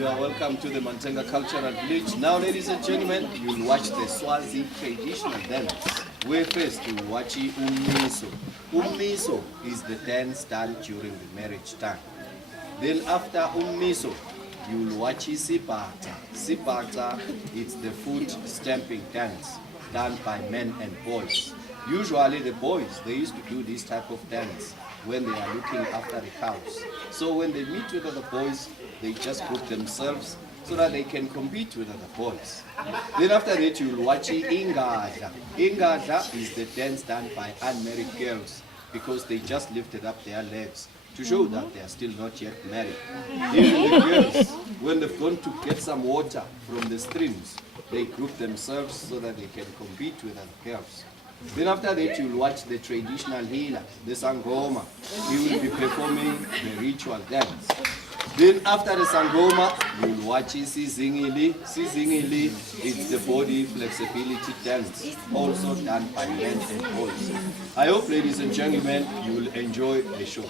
You are welcome to the Mantenga Cultural Village. Now, ladies and gentlemen, you'll watch the Swazi traditional dance. Where first you watch Ummiso. Ummiso is the dance done during the marriage time. Then after Ummiso, you'll watch Sipata. Sipata is the foot stamping dance done by men and boys. Usually the boys, they used to do this type of dance when they are looking after the cows. So when they meet with other boys, they just group themselves so that they can compete with other boys. Then after that, you'll watch Ingadla. Ingadla is the dance done by unmarried girls because they just lifted up their legs to show that they are still not yet married. Even the girls, when they've gone to get some water from the streams, they group themselves so that they can compete with other girls. Then after that, you'll watch the traditional healer, the Sangoma. He will be performing the ritual dance. Then after the Sangoma, you'll watch Sizingili. Sizingili is the body flexibility dance, also done by men and boys. I hope, ladies and gentlemen, you will enjoy the show.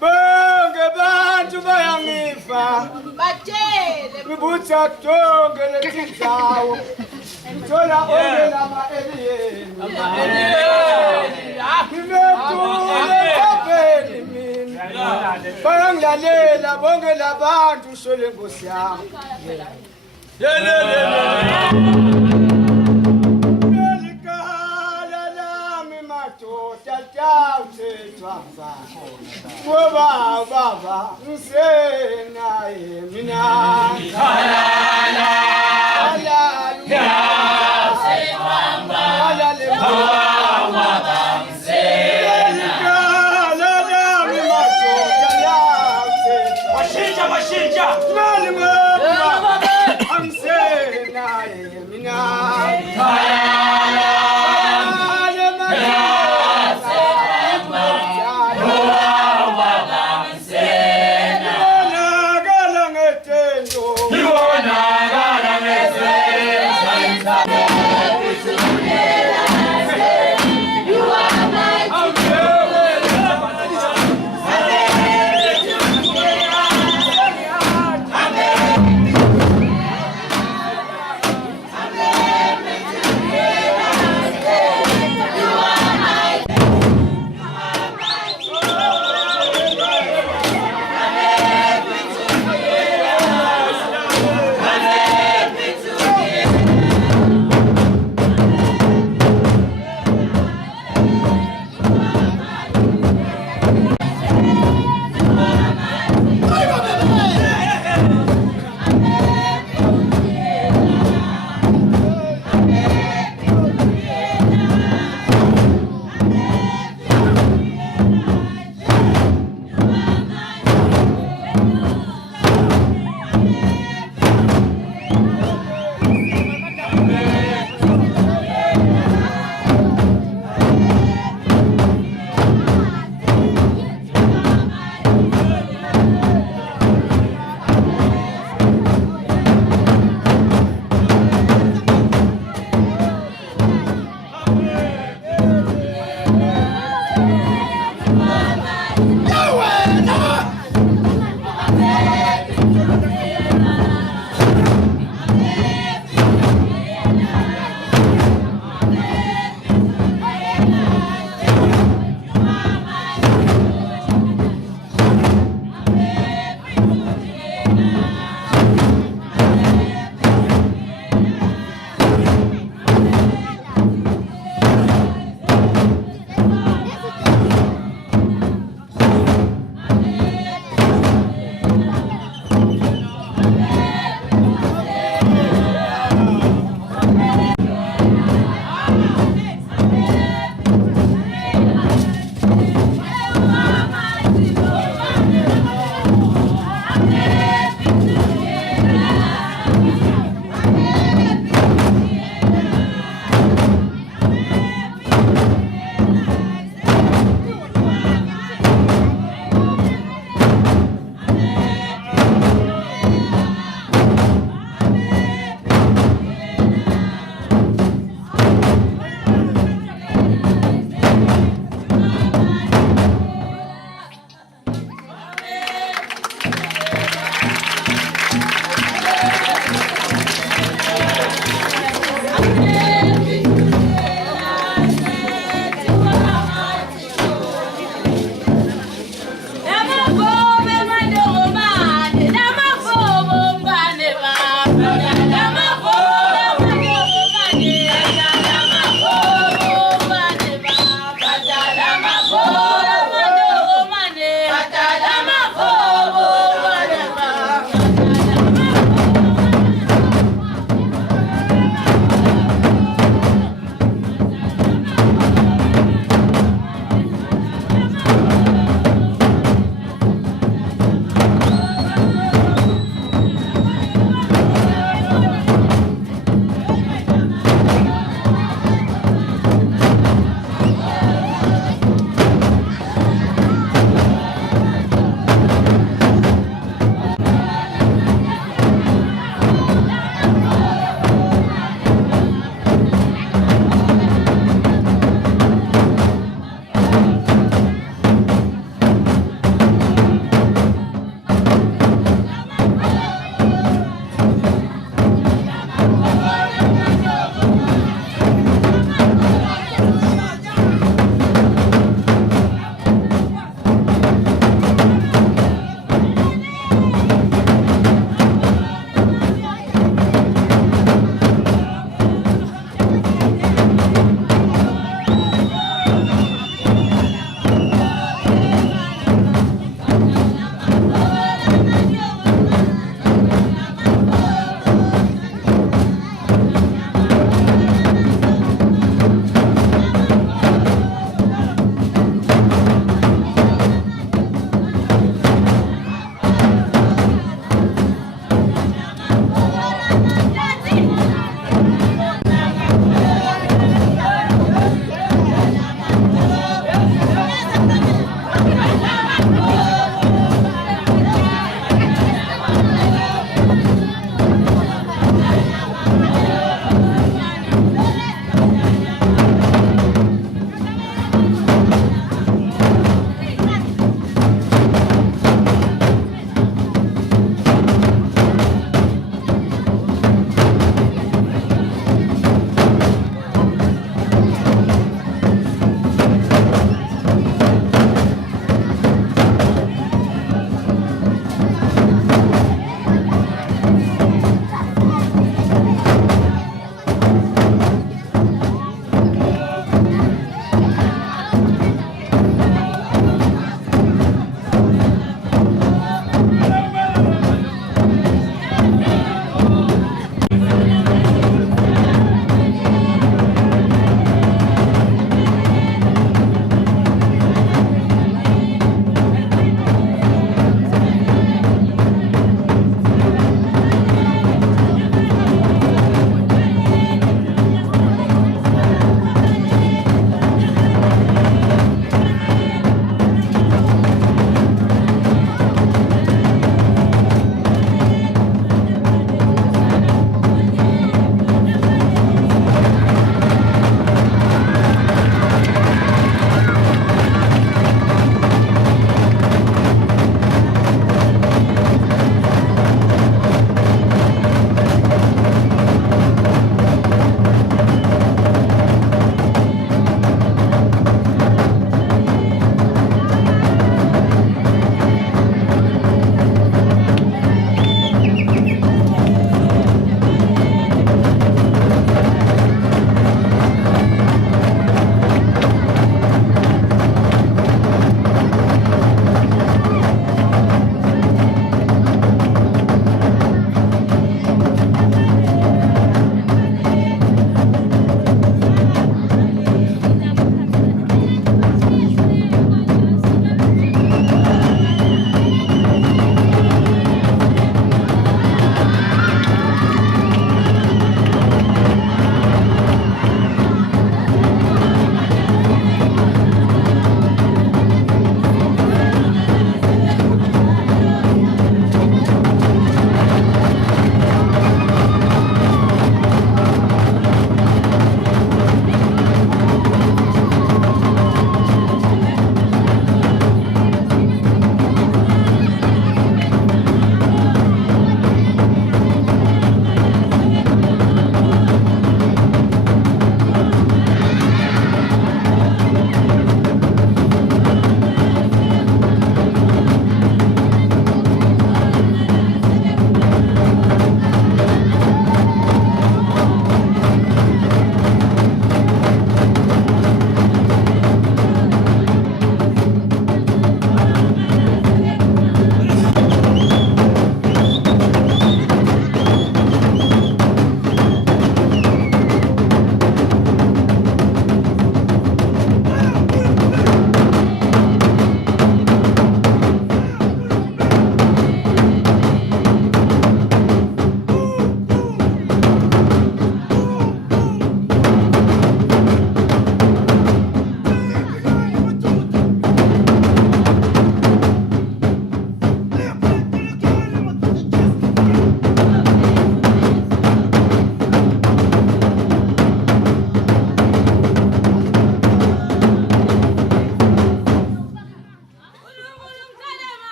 Bonke bantu bayangifa Batshele ngibutha tonke letindzawo ngithola ongela ama-alien ngibekule mina bayangilalela bonke labantu shole nkosi yami Baba, Msena, Mina,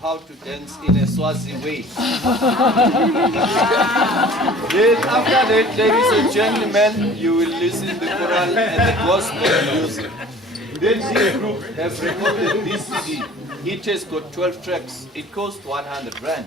How to dance in a Swazi way. Then after that, ladies and gentlemen, you will listen to the Quran and the gospel music. Then this group have recorded this CD. It has got 12 tracks. It costs 100 rand.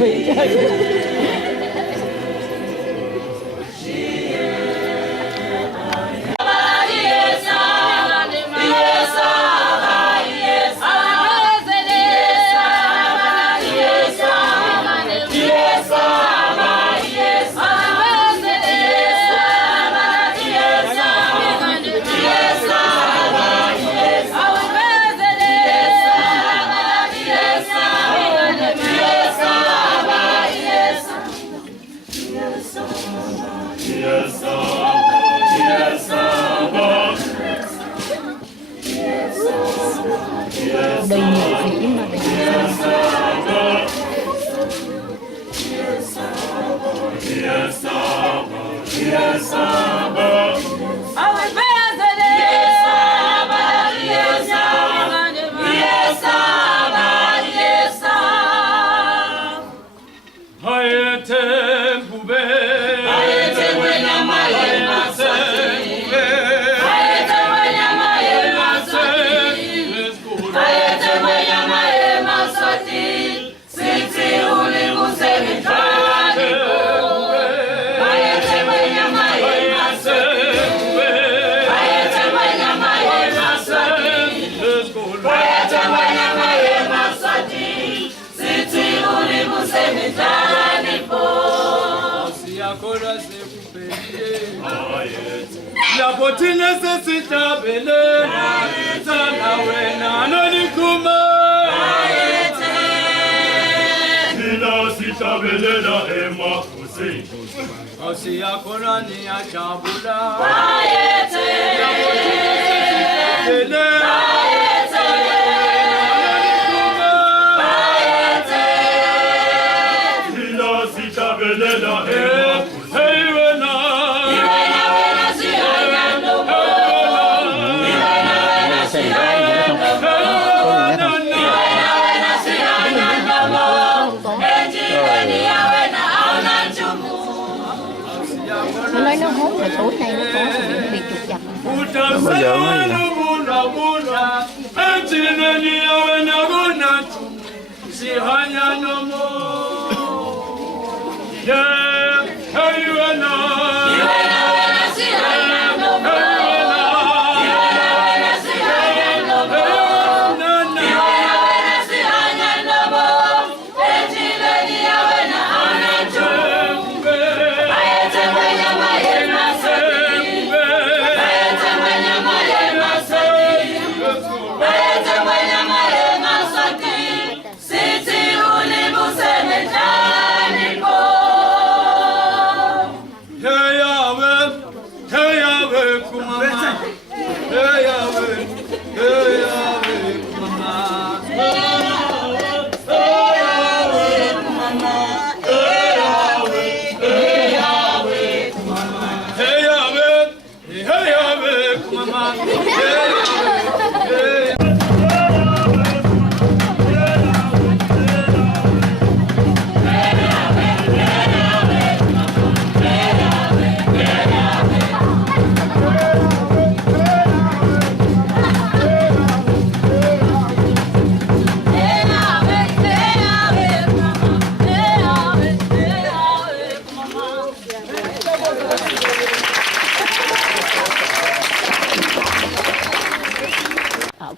cười trời. Đầy nhiều phím mà đầy Yapoti necessita bele, sana wena anonikuma. Sina sita bele na ema kusi. Osi yakona ni achabula. Ayete. Yapoti necessita bele. Ayete. Anonikuma. Ayete. Sina sita bele na ema kusi. Nó nói nó hốt là tối nay nó có những việc trục chặt. Không bao giờ mới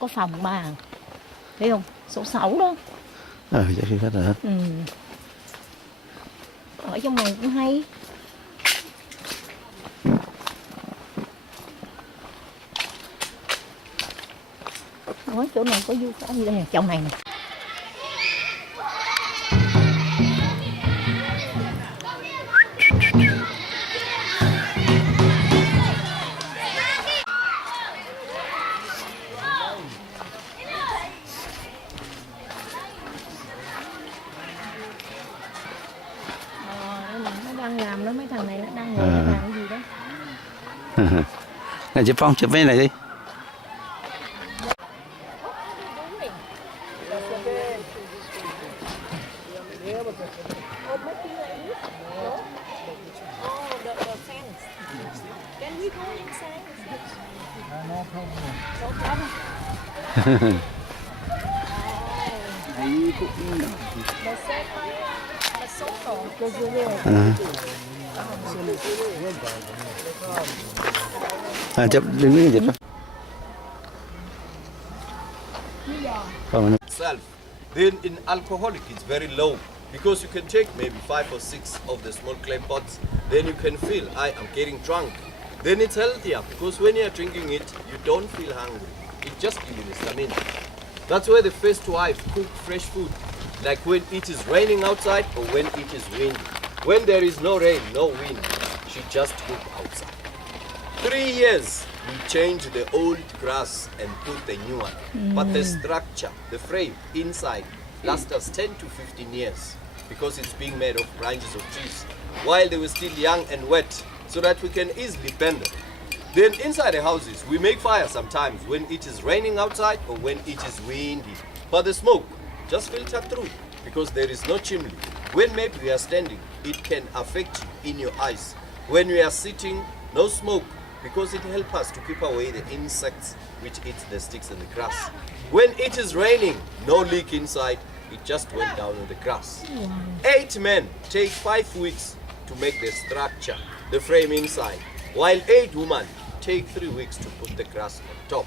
Có phòng mà thấy không, số 6 đó. Dạ khi hết rồi. Ừ. Ở trong này cũng hay. Nói chỗ này có du khách gì đây nè, trong này nè. Nó đang làm đó, mấy thằng này nó đang ngồi làm cái gì đó. Này chị Phong chụp cái này đi. chụp đừng có chụp Itself. Then in alcoholic it's very low because you can take maybe 5 or 6 of the small clay pots. Then you can feel I am getting drunk. Then it's healthier because when you are drinking it, you don't feel hungry. It just gives you the stamina. That's why the first wife cook fresh food, like when it is raining outside or when it is windy. When there is no rain, no wind, she just cook outside. 3 years, we change the old grass and put the new one. But the structure, the frame inside, lasts us 10 to 15 years because it's being made of branches of trees while they were still young and wet, so that we can easily bend them. Then inside the houses, we make fire sometimes when it is raining outside or when it is windy. But the smoke just filter through because there is no chimney. When maybe we are standing, it can affect you in your eyes. When we are sitting, no smoke because it helps us to keep away the insects which eat the sticks and the grass. When it is raining, no leak inside, it just went down on the grass. 8 men take 5 weeks to make the structure, the frame inside, while 8 women take 3 weeks to put the grass on top.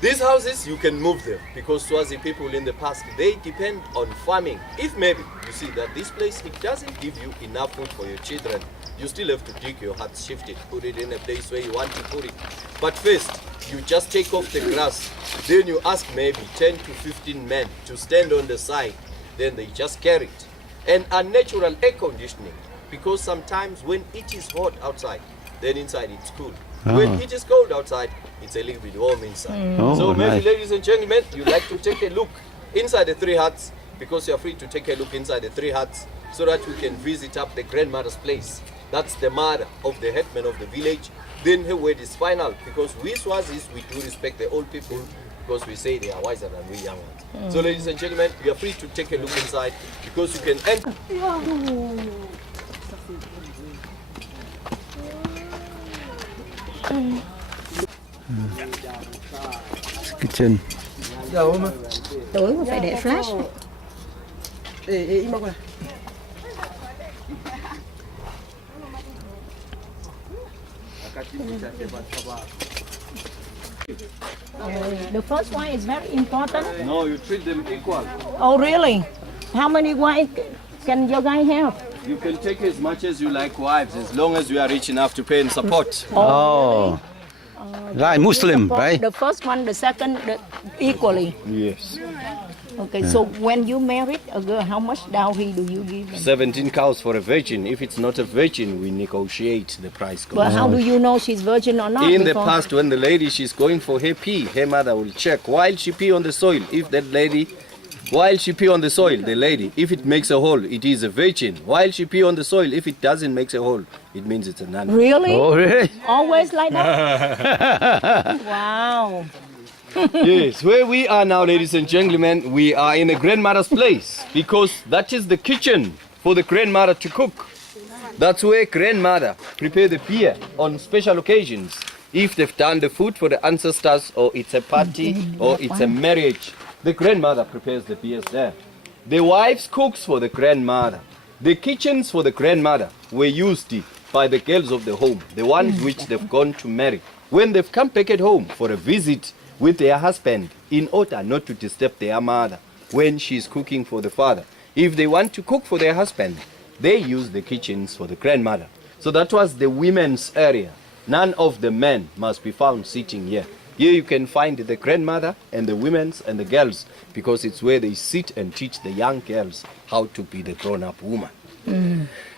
These houses, you can move them because Swazi people in the past, they depend on farming. If maybe you see that this place, it doesn't give you enough food for your children, you still have to dig your hut, shift it, put it in a place where you want to put it. But first, you just take off the grass, then you ask maybe 10 to 15 men to stand on the side, then they just carry it. And unnatural air conditioning, because sometimes when it is hot outside, then inside it's cool. When it is cold outside, it's a little bit warm inside. So maybe, nice. ladies and gentlemen, you like to take a look inside the 3 huts, because you're free to take a look inside the 3 huts so that you can visit up the grandmother's place. That's the mother of the headman of the village. Then her word is final, because we Swazis, we do respect the old people because we say they are wiser than we young ones. So ladies and gentlemen, you are free to take a look inside because you can enter. kitchen Tuổi mà phải để flash. The first one is very important. No, you treat them equal. Oh, really? How many wives can your guy have? You can take as much as you like wives, as long as you are rich enough to pay and support. oh right Muslim right The first one, the second, equally. Yes. Okay, so when you married a girl, how much dowry do you give them? 17 cows for a virgin. If it's not a virgin, we negotiate the price. But how do you know she's virgin or not? In the before- past, when the lady she's going for her pee, her mother will check while she pee on the soil. If that lady, while she pee on the soil, the lady, if it makes a hole, it is a virgin. While she pee on the soil, if it doesn't make a hole, it means it's a nun. Really? oh really Always like that? Wow. Yes, where we are now, ladies and gentlemen, we are in a grandmother's place because that is the kitchen for the grandmother to cook. That's where grandmother prepare the beer on special occasions. If they've done the food for the ancestors, or it's a party, or it's a marriage, the grandmother prepares the beers there. The wives cooks for the grandmother. The kitchens for the grandmother were used by the girls of the home, the ones which they've gone to marry. When they've come back at home for a visit with their husband, in order not to disturb their mother when she's cooking for the father. If they want to cook for their husband, they use the kitchens for the grandmother. So that was the women's area. None of the men must be found sitting here. Here you can find the grandmother and the women's and the girls, because it's where they sit and teach the young girls how to be the grown-up woman.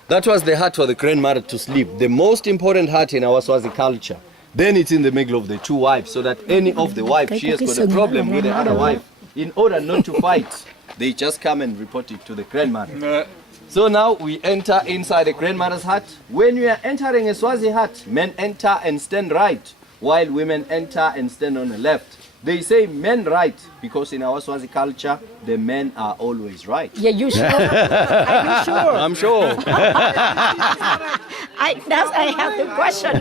That was the hut for the grandmother to sleep. The most important hut in our Swazi culture. Then it's in the middle of the 2 wives, so that any of the wives, she has got a problem with the other wife. In order not to fight, they just come and report it to the grandmother. So now we enter inside the grandmother's hut. When we are entering a Swazi hut, men enter and stand right, while women enter and stand on the left. They say men right, because in our Swazi culture, the men are always right. Yeah, you sure? Are you sure? I'm sure. I have the question.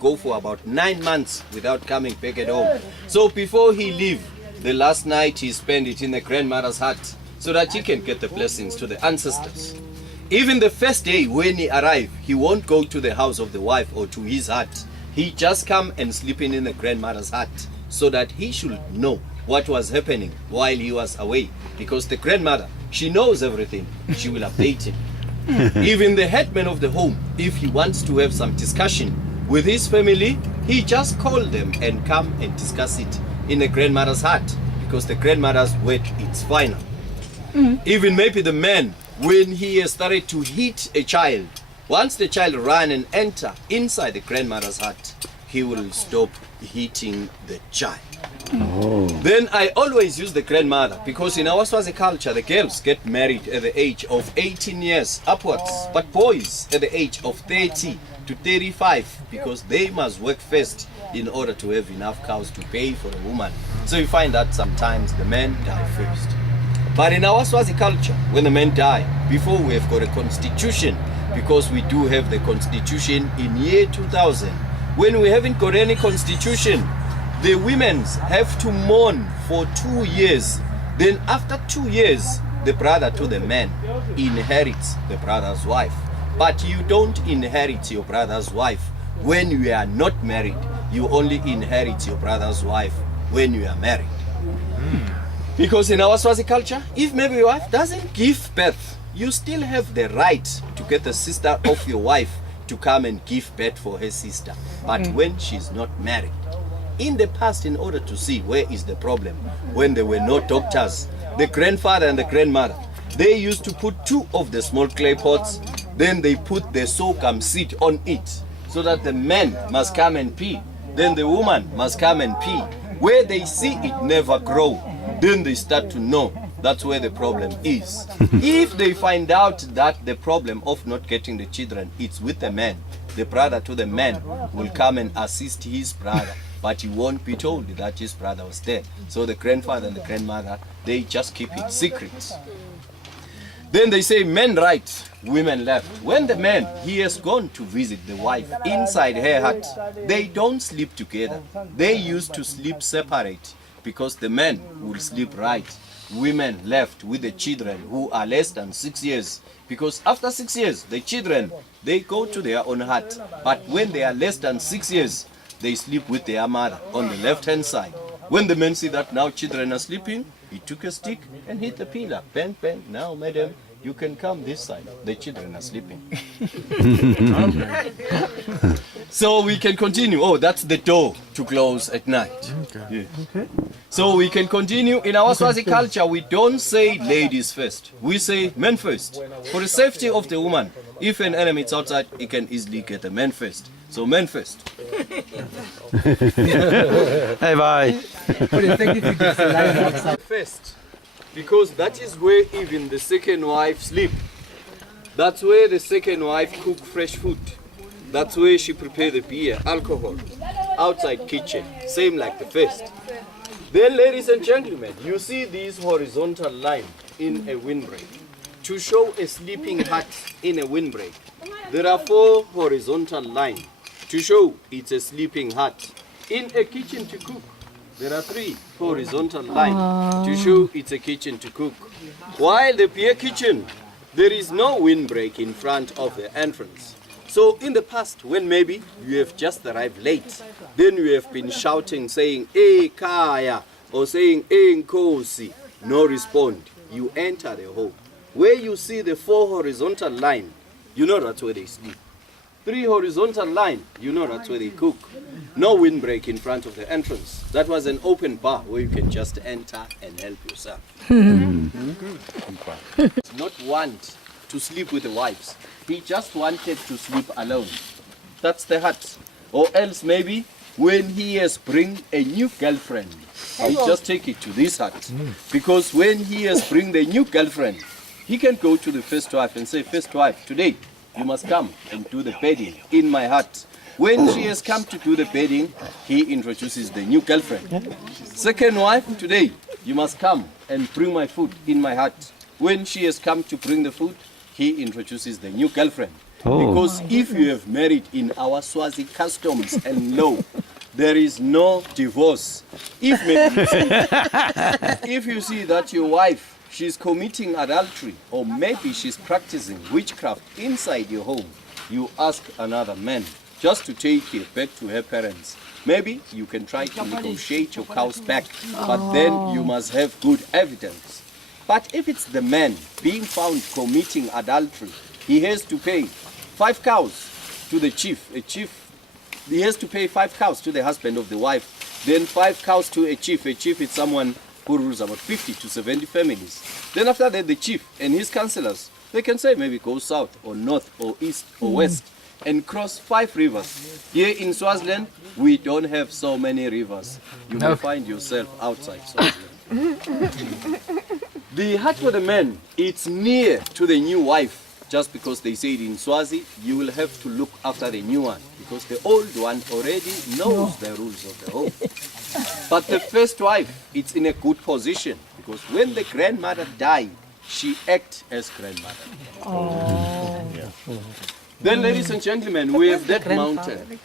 Go for about 9 months without coming back at home. So before he leave, the last night he spent it in the grandmother's hut so that he can get the blessings to the ancestors. Even the first day when he arrived, he won't go to the house of the wife or to his hut. He just come and sleep in the grandmother's hut so that he should know what was happening while he was away. Because the grandmother, she knows everything. She will update him. Even the headman of the home, if he wants to have some discussion with his family, he just call them and come and discuss it in the grandmother's hut, because the grandmother's word is final. Even maybe the man, when he has started to hit a child, once the child run and enter inside the grandmother's hut, he will stop hitting the child. Then I always use the grandmother, because in our Swazi culture, the girls get married at the age of 18 years upwards, but boys at the age of 30 to 35, because they must work first in order to have enough cows to pay for a woman. So you find that sometimes the men die first. But in our Swazi culture, when the men die, before we have got a constitution, because we do have the constitution in year 2000, when we haven't got any constitution, the women have to mourn for 2 years. Then after 2 years, the brother to the man inherits the brother's wife. But you don't inherit your brother's wife when you are not married. You only inherit your brother's wife when you are married. Because in our Swazi culture, if maybe your wife doesn't give birth, you still have the right to get the sister of your wife to come and give birth for her sister. But when she's not married, in the past, in order to see where is the problem, when there were no doctors, the grandfather and the grandmother, they used to put 2 of the small clay pots, then they put the sorghum seed on it, so that the man must come and pee, then the woman must come and pee. Where they see it never grow, then they start to know that's where the problem is. If they find out that the problem of not getting the children, it's with the man, the brother to the man will come and assist his brother, but he won't be told that his brother was dead. So the grandfather and the grandmother, they just keep it secret. Then they say men right, women left. When the man, he has gone to visit the wife inside her hut, they don't sleep together. They used to sleep separate, because the men will sleep right. Women left with the children who are less than 6 years, because after 6 years, the children, they go to their own hut. But when they are less than 6 years, they sleep with their mother on the left-hand side. When the men see that now children are sleeping, he took a stick and hit the pillar. Bang, bang. Now, madam, you can come this side. The children are sleeping. So we can continue. Oh, that's the door to close at night. Okay. Yeah. So we can continue. In our Swazi culture, we don't say ladies first. We say men first. For the safety of the woman, if an enemy is outside, he can easily get the men first. So men first. Hey, bye. First, because that is where even the second wife sleep. That's where the second wife cook fresh food. That's where she prepare the beer, alcohol, outside kitchen, same like the first. Then, ladies and gentlemen, you see this horizontal line in a windbreak. To show a sleeping hut in a windbreak, there are 4 horizontal lines to show it's a sleeping hut. In a kitchen to cook, there are 3 horizontal lines to show it's a kitchen to cook. While the beer kitchen, there is no windbreak in front of the entrance. So in the past, when maybe you have just arrived late, then you have been shouting, saying, "Eh, Kaya," or saying, "Eh, Nkosi," no respond. You enter the home. Where you see the 4 horizontal line, you know that's where they sleep. 3 horizontal line, you know that's where they cook. No windbreak in front of the entrance. That was an open bar where you can just enter and help yourself. Not want to sleep with the wives. He just wanted to sleep alone. That's the hut. Or else maybe when he has bring a new girlfriend, he just take it to this hut. Because when he has bring the new girlfriend, he can go to the first wife and say, "First wife, today you must come and do the bedding in my hut." When she has come to do the bedding, he introduces the new girlfriend. Second wife, today you must come and bring my food in my hut. When she has come to bring the food, he introduces the new girlfriend. Because if you have married in our Swazi customs and law, there is no divorce. If maybe if you see that your wife, she's committing adultery, or maybe she's practicing witchcraft inside your home, you ask another man just to take her back to her parents. Maybe you can try to negotiate your cows back, but then you must have good evidence. But if it's the man being found committing adultery, he has to pay 5 cows to the chief. He has to pay 5 cows to the husband of the wife, then 5 cows to a chief. A chief is someone who rules about 50 to 70 families. Then after that, the chief and his councillors, they can say maybe go south or north or east or west and cross 5 rivers. Here in Swaziland, we don't have so many rivers. You may find yourself outside Swaziland. The hut for the man, it's near to the new wife. Just because they say it in Swazi, you will have to look after the new one, because the old one already knows the rules of the home. But the first wife, it's in a good position, because when the grandmother died, she acted as grandmother. Yeah. Then, ladies and gentlemen, we have that mountain.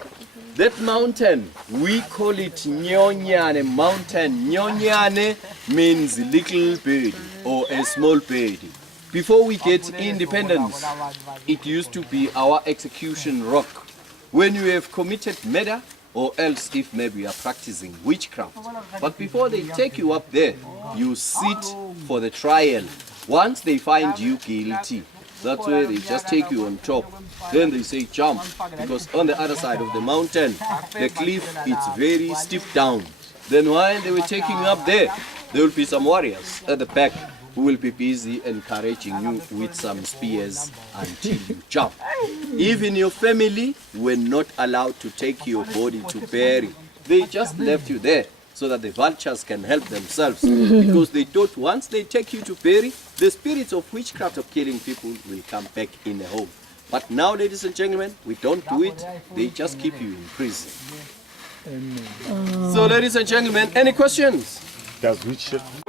That mountain, we call it Nyonyane mountain. Nyonyane means little bird or a small bird. Before we get independence, it used to be our execution rock. When you have committed murder, or else if maybe you are practicing witchcraft. But before they take you up there, you sit for the trial. Once they find you guilty, that's where they just take you on top. Then they say jump, because on the other side of the mountain, the cliff is very steep down. Then while they were taking you up there, there will be some warriors at the back who will be busy encouraging you with some spears until you jump. Even your family were not allowed to take your body to bury. They just left you there so that the vultures can help themselves, because they thought once they take you to bury, the spirits of witchcraft of killing people will come back in the home. But now, ladies and gentlemen, we don't do it. They just keep you in prison. So, ladies and gentlemen, any questions? Does witchcraft